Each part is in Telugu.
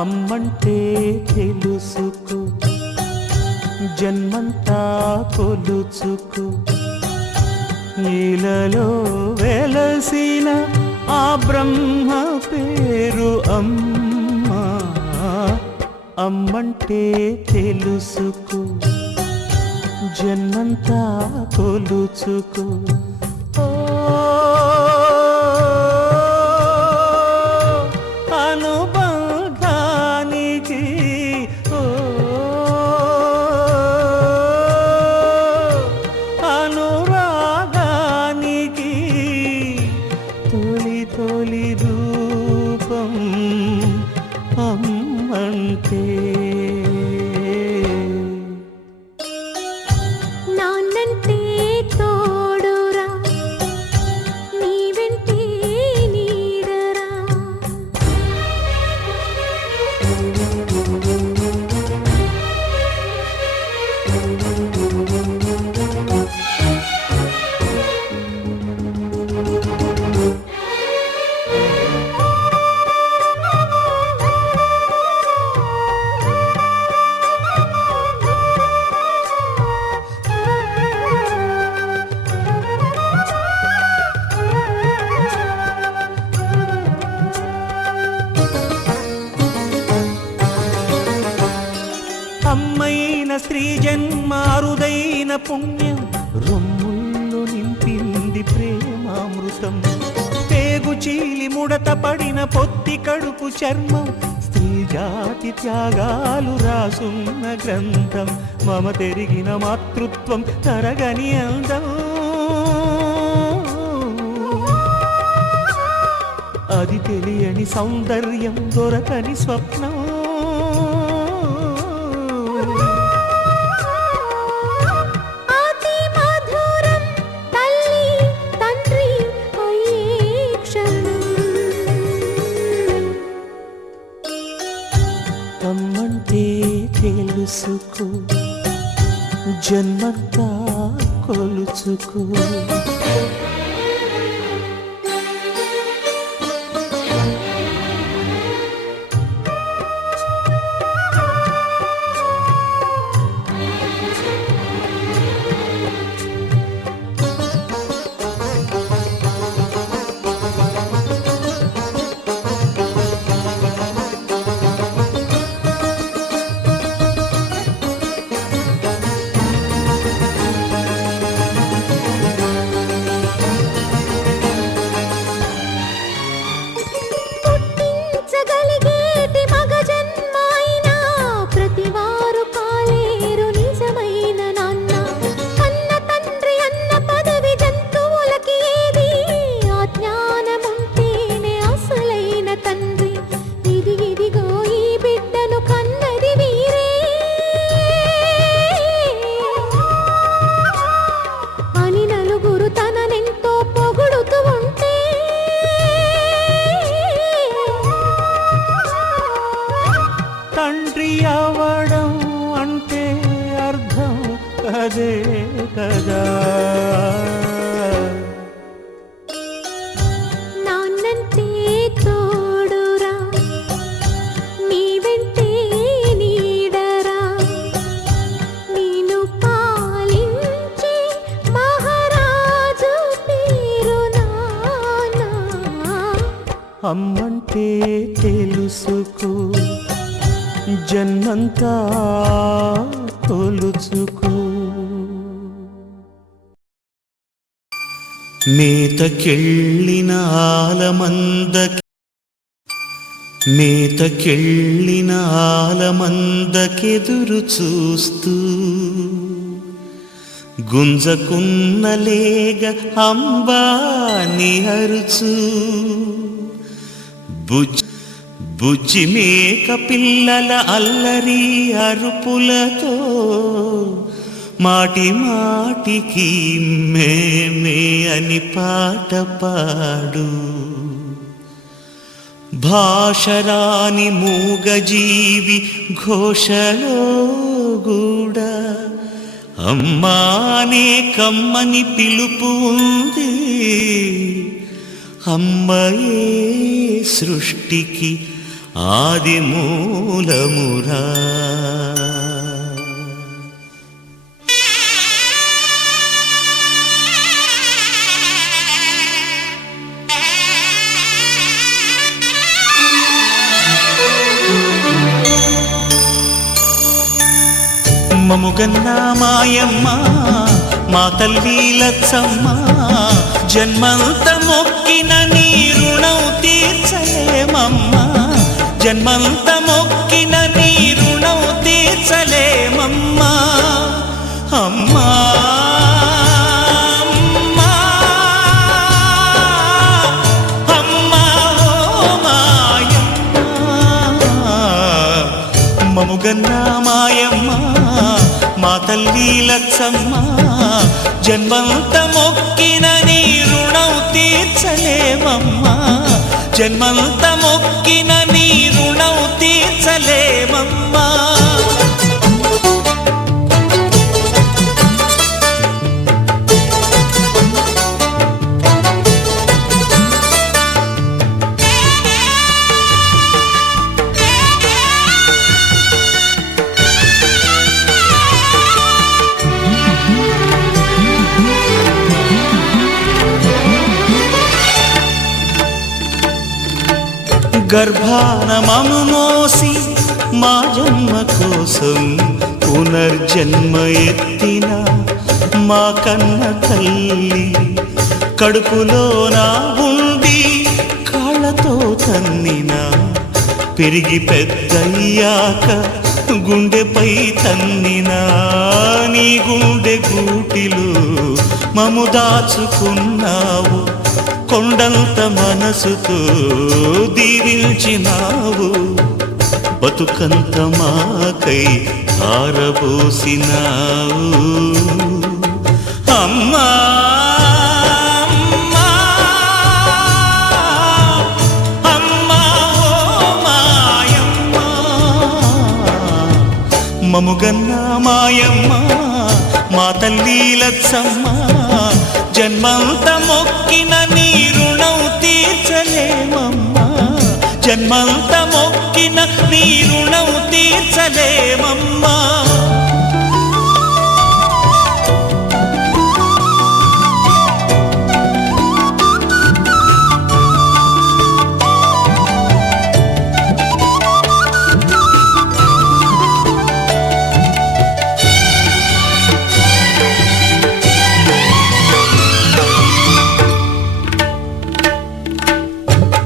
అమ్మంటే తెలుసుకో, జన్మంతా కొలుచుకో. నీలలో వెలసిన ఆ బ్రహ్మ పేరు అమ్మా. అమ్మంటే తెలుసుకో, జన్మంతా కొలుచుకో. అనుబంధానికి అనురాగానికి తొలి తొలి రూపం అమ్మంటే. నాన్నంటే తోడురా, నీ వెంటే నీడరా. అమ్మైన స్త్రీ జన్మ అరుదైన పుణ్యం, రొమ్ముల్లో నింపింది ప్రేమామృతం. పేగు చీలి ముడత పడిన పొత్తి కడుపు చర్మం, స్త్రీ జాతి త్యాగాలు రాసున్న గ్రంథం. మమ తెరిగిన మాతృత్వం తరగని అందం, అది తెలియని సౌందర్యం దొరకని స్వప్నం. అమ్మంటే తెలుసుకో, జన్మంతా కొలుచుకో. తండ్రి అవడం అంటే అర్థం అదే కదా. నాన్నంటే తోడురా, నీ వెంటే నీడరా. నేను పాలించే మహారాజు పేరు నాన్న. అమ్మంటే తెలుసుకో, జన్మంతా కొలుచుకో. మేతకెళ్ళిన ఆలమందకెదురు చూస్తూ గుంజకున్నలేగ అంబాని అరుచు. బుజ్జి మేక పిల్లల అల్లరి అరుపులతో మాటి మాటికి మేమే అని పాట పాడు. భాషరాని మూగజీవి ఘోషలో కూడా అమ్మానే కమ్మని పిలుపు ఉంది. అమ్మయే సృష్టికి ఆది మూలమురా. మముగన్న మాయమ్మ మా తల్లి లచ్చమ్మ, జన్మంత మొక్కిన నీ రుణం తీర్చలేమమ్మా, జన్మంత మొక్కిన నీ రుణం తీర్చలేమమ్మా. అమ్మా మముగన్న మాయమ్మ మా తల్లి లచ్చమ్మ, జన్మంత మొక్కిన నీ రుణం తీర్చలేమమ్మా, జన్మంత మొక్కిన నీ రుణం తీర్చలేమమ్మా. గర్భాన మము మోసి మా జన్మ కోసం పునర్జన్మ ఎత్తిన మా కన్న తల్లి, కడుపులో నా ఉండి కాళ్ళతో తన్నిన, పెరిగి పెద్దయ్యాక గుండెపై తన్నిన, నీ గుండె గూటిలో మము దాచుకున్నావు, కొండంత మనసుతో దీవించినావు, బతుకంత మాకై ఆరబోసినావు. అమ్మా అమ్మా ఓ మాయమ్మ, మముగన్న మాయమ్మ మా తల్లి లచ్చమ్మ, జన్మంత మొక్కిన నీ రుణం తీర్చలేమమ్మా, జన్మంత మొక్కిన నీ రుణం తీర్చలేమమ్మా.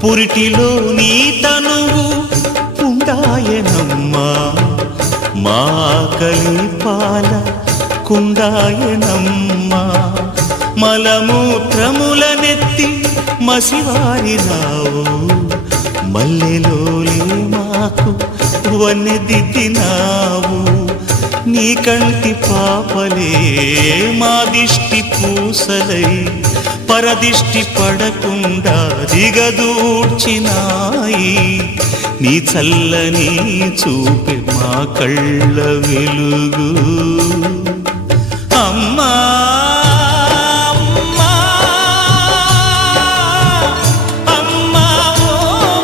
పురిటిలో నీ తనువు కుండాయనమ్మా, మా కలిపాల కుండాయనమ్మా, మలమూత్రములనెత్తి మసివారినావు, మల్లెలోలే మాకు వన్నెదిద్దినావు, నీ కంటి పాపలే మా దిష్టి పూసలై పరదిష్టి పడకుండా దిగదూడ్చినాయి, నీ చల్లని చూపే మా కళ్ళ వెలుగు. అమ్మా అమ్మా అమ్మా ఓ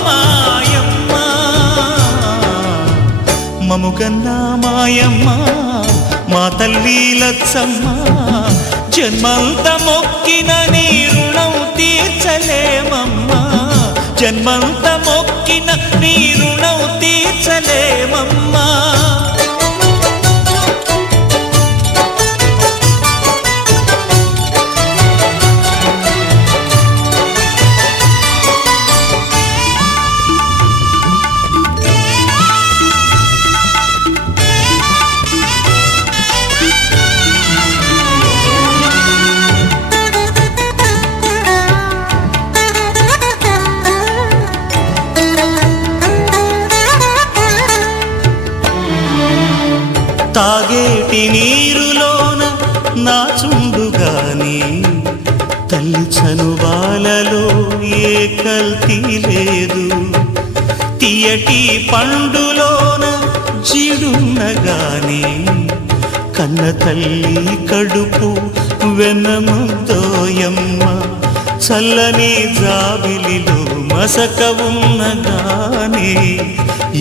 మాయమ్మ, మముగన్న మాయమ్మ మా తల్లి లచ్చమ్మ, జన్మంత మొక్కిన నీ రుణం తీర్చలేమమ్మా, జన్మంత మొక్కిన నీ రుణం తీర్చలేమమ్మా. తాగేటి నీరులోన నా చుండుగాని, తల్లి చనువాలలో ఏ కల్తీ లేదు, తీయటి పండులోన జీడున్నగాని, కన్న తల్లి కడుపు వెన్నముద్దోయమ్మ, చల్లని జాబిలిలో మసక ఉన్నగానే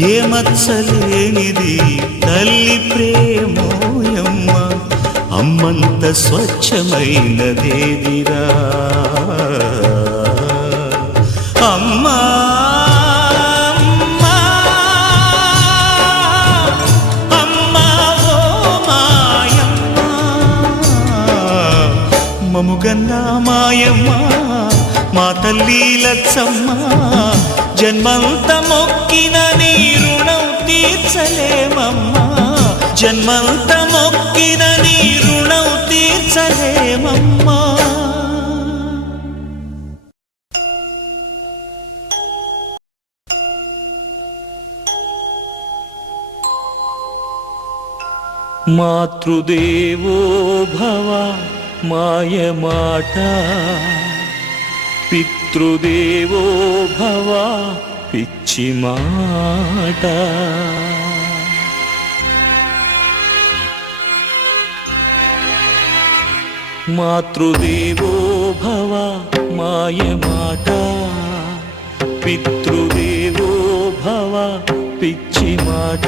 ఏ మచ్చలేనిది తల్లి ప్రేమోయమ్మ, అమ్మంత స్వచ్ఛమైనదేదిరా అమ్మా. మముగన్నా మాయమ్మ మా తల్లి లచ్చమ్మ, జన్మంత మొక్కిన నీ రుణం తీర్చలేమమ్మా, జన్మంత మొక్కిన నీ రుణం తీర్చలేమమ్మా. మాతృదేవో భవ మాయమాట, పితృదేవో భవ పిచ్చి మాట. మాతృదేవో భవ మాయమాట, పితృదేవో భవ పిచ్చి మాట.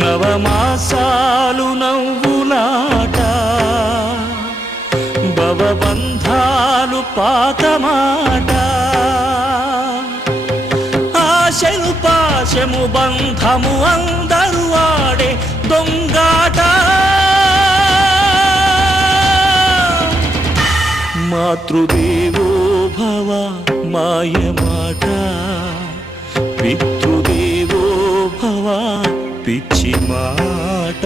నవమాసాలు నవ్వులాట, భవబంధాలు పాతమాట. ఆశలు పాశము బంధము అందరూ ఆడే దొంగాట. మాతృదేవో భవ మాయమాట, పితృదేవో భవ పిచ్చి మాట.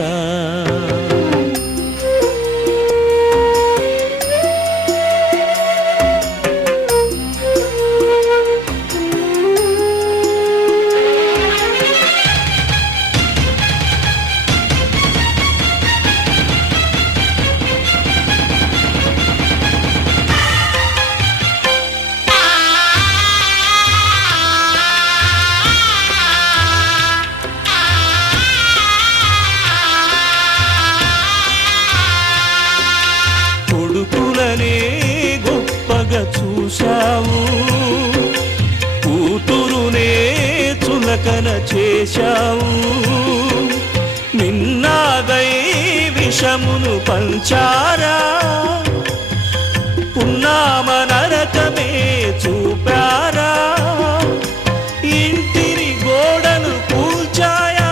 గొప్పగా చూశావు, కూతురునే చులకన చేశావు. నిన్నాగై విషమును పంచారా, పున్నామ నరకమే చూపారా. ఇంటిని గోడలు కూల్చాయా,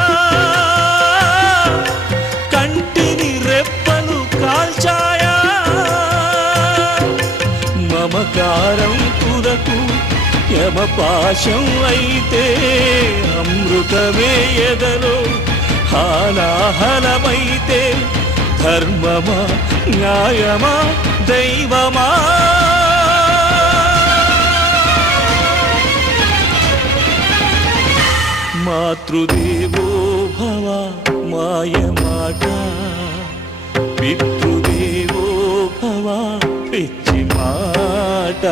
కంటిని రెప్పలు కాల్చాయా. మమకారం కురకు యమపాశం అయితే, అమృతమే ఎదలో హాలాహలమైతే. ధర్మమా న్యాయమా దైవమా, మాతృదేవో భవ మాయమాట, పితృదేవో భవ పిచ్చి మాట.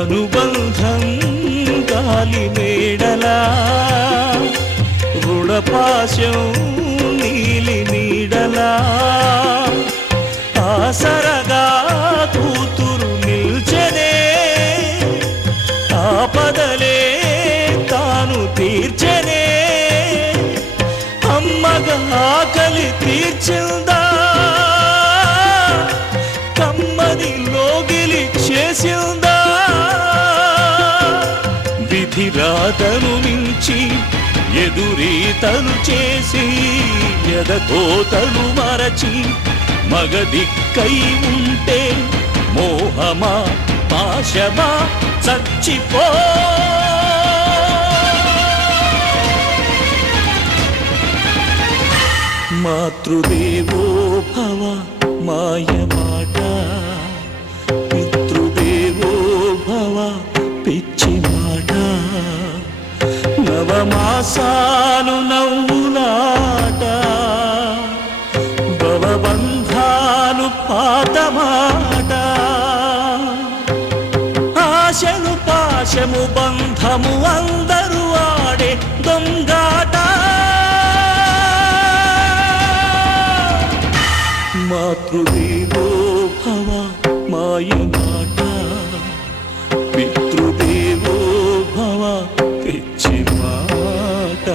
అనుబంధం గాలి మేడలా, రుణపాశం నీలి నీడలా. ఆసరగా కూతురు నిల్చెనే, ఆపదలే తాను తీర్చెనే. అమ్మగా ఆకలి తీర్చిందా, కమ్మని లోగిలి చేసిందా. విధిరాతను మించి ఎదురీతలు చేసి, ఎదకోతలు మరచి మగదిక్కై ఉంటే. మోహమా పాశమా చచ్చిపో, మాతృదేవో భవ మాయమాట, పితృదేవో బాసాను నవ్వులాట భవబంధాలు పాతమాట ఆశను పాశము బంధము అందరూ ఆడే దొంగాట మాతృదేవో భవ మాయమాట పితృదేవో భవ పిచ్చి మాట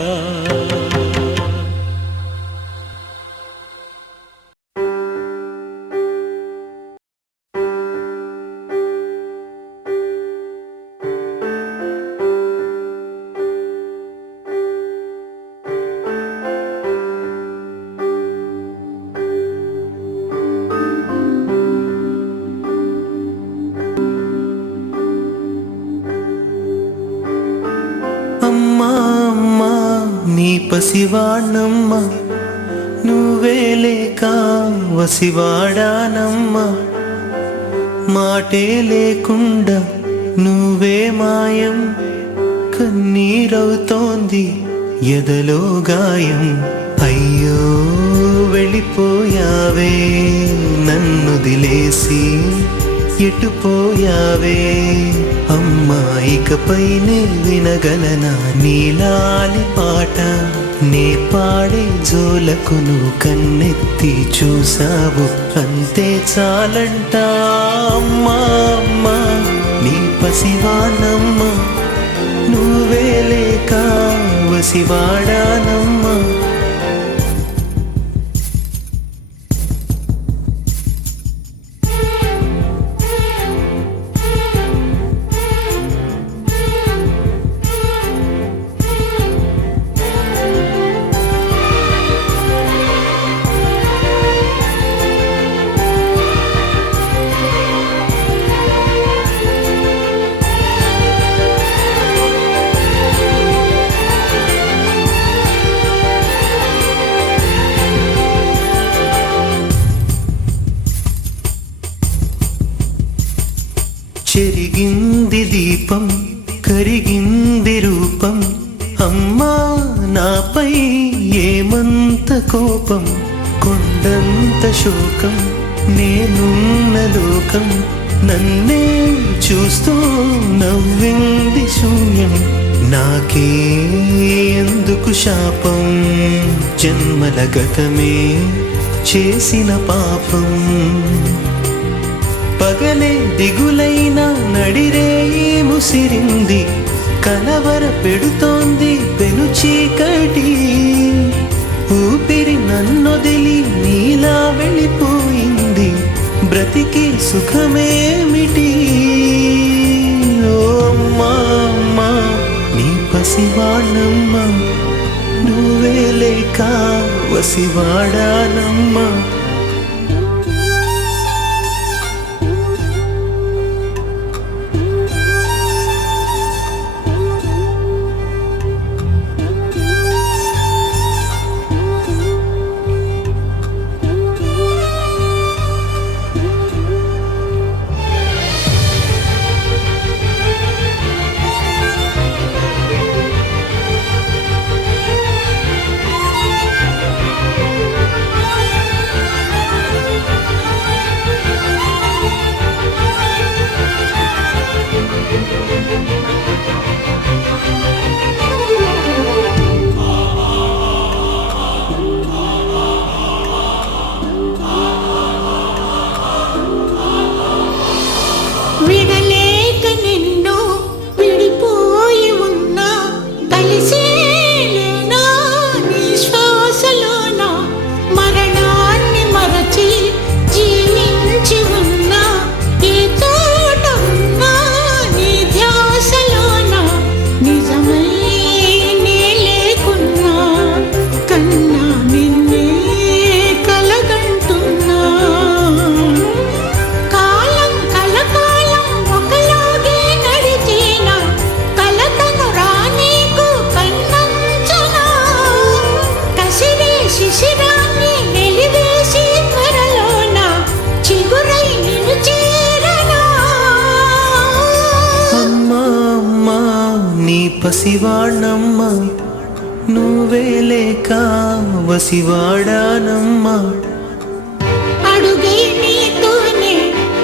అమ్మా అమ్మా నీ పసివాణమ్మ నువ్వే లేక వసివాడానమ్మా మాటే లేకుండా నువ్వే మాయం కన్నీరవుతోంది ఎదలో గాయం అయ్యో వెళ్ళిపోయావే నన్నుదిలేసి ఎటుపోయావే అమ్మా ఇకపైనే వినగలనా నీలాలి పాట నే పాడే జోలకు నువ్వు కన్నెత్తి చూసావు అంతే చాలంట అమ్మా అమ్మా నీ పసివానమ్మ నువ్వే లేక వసివాడానమ్మా చెరిగింది దీపం కరిగింది రూపం అమ్మా నాపై ఏమంత కోపం కొండంత శోకం నేనున్న లోకం నన్నే చూస్తూ నవ్వింది శూన్యం నాకే ఎందుకు శాపం జన్మల గతమే చేసిన పాపం పగలే దిగులైన నడిరేయి ముసిరింది కలవర పెడుతోంది పెను చీకటి ఊపిరి నన్నొదిలి నీలా వెళ్ళిపోయింది బ్రతికి సుఖమేమిటి ఓ అమ్మా అమ్మా నీ పసివాణమ్మ నువ్వే లేక వసివాడానమ్మా విడలేక నిన్ను విడిపోయి ఉన్నా కలిసేలేనా నీ శ్వాసలోన మరణాన్ని మరచి జీవించి ఉన్నా ఏ తోట ఉన్నా నీ ధ్యాసలోన నిజమై నే లేకున్నా కన్నా నిన్నే కలగంటున్నా శిశిరాన్ని వెలివేసి త్వరలోన చిగురై నిన్ను చేరనా అమ్మా అమ్మా నీ పసివాణమ్మ నువ్వే లేక వసివాడానమ్మా. అడుగే నీతోనే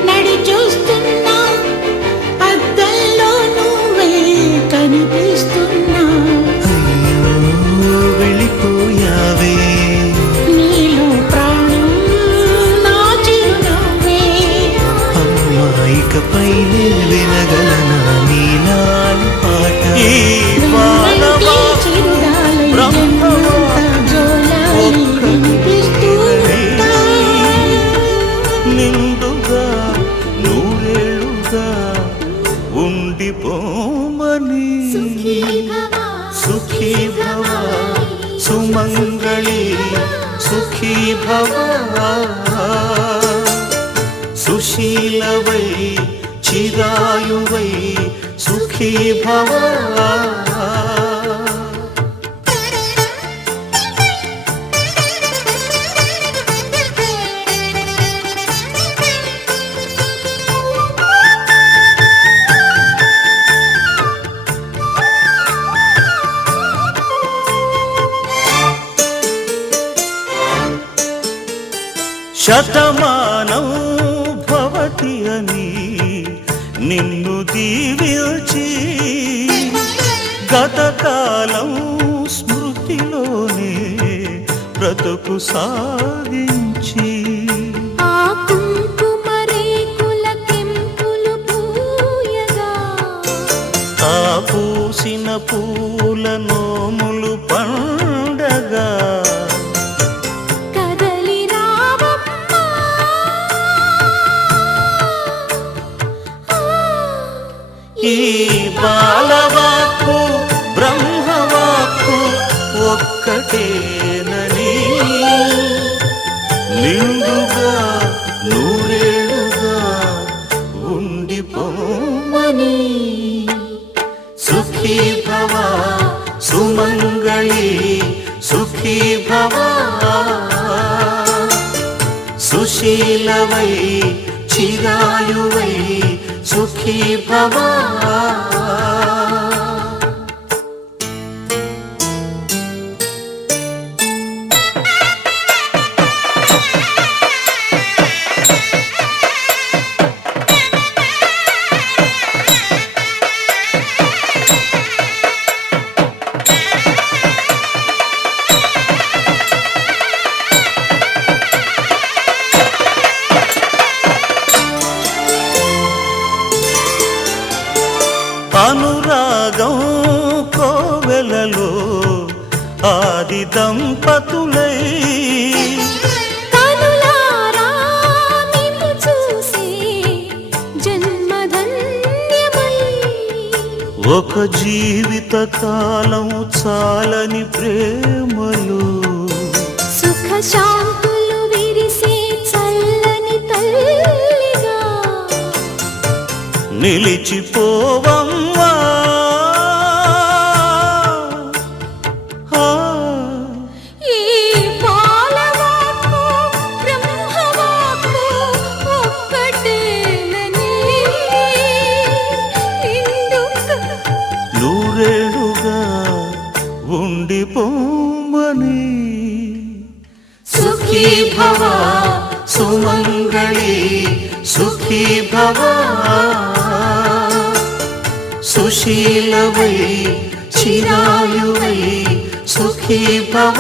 నడి చూస్తున్నా, అద్దంలో నువ్వే కనిపిస్తున్నా. అయ్యో వెళ్ళిపోయావే, నీలో ప్రాణం నా చిరునవ్వే. అమ్మా ఇకపైనే వినగలనా నీలాలి పాట. వెన్నంటి చిరుగాలి ఎన్నంత జోలాలి వినిపిస్తూ ఉంటా. నిండుగా నూరేళ్ళుగా ఉండిపోమని. సుఖీ భవ సుమంగళి సుఖీ భవ, సుశీలవై చిరాయువై సుఖీ భవ. శతమానం భవతి అని నిన్ను దీవించి, గతకాలం స్మృతిలోనే బ్రతుకు సాగించి. ఆ కుంకుమ రేకుల కెంపులు పూయగా, ఆ పూసిన పూల నోములు పండగా, కదలి రావమ్మా. ఈ బాలవాక్కు బ్రహ్మవాక్కు ఒక్కటేనని, నిండుగా నూరేళ్ళుగా ఉండిపోమని. సుఖీ భవ సుమంగళి సుఖీ భవ, సుశీలవై చిరాయువై సుఖీ భవ. అనురాగం కోవెలలో ఆది దంపతులై, కనులారా నిన్ను చూసి జన్మధన్యమై. ఒక జీవిత కాలం చాలని ప్రేమలు, సుఖ శాంతులు విరిసే చల్లని తల్లిగా, నిలిచిపోవమ్మా. ఈ బాలవాక్కు బ్రహ్మవాక్కు ఒక్కటేనని, ఇందుక నూరేళ్ళుగా ఉండిపోమని. సుఖీ భవ సుమంగళి సుఖీ భవ, సుశీలవై చిరాయువై సుఖీ భవ.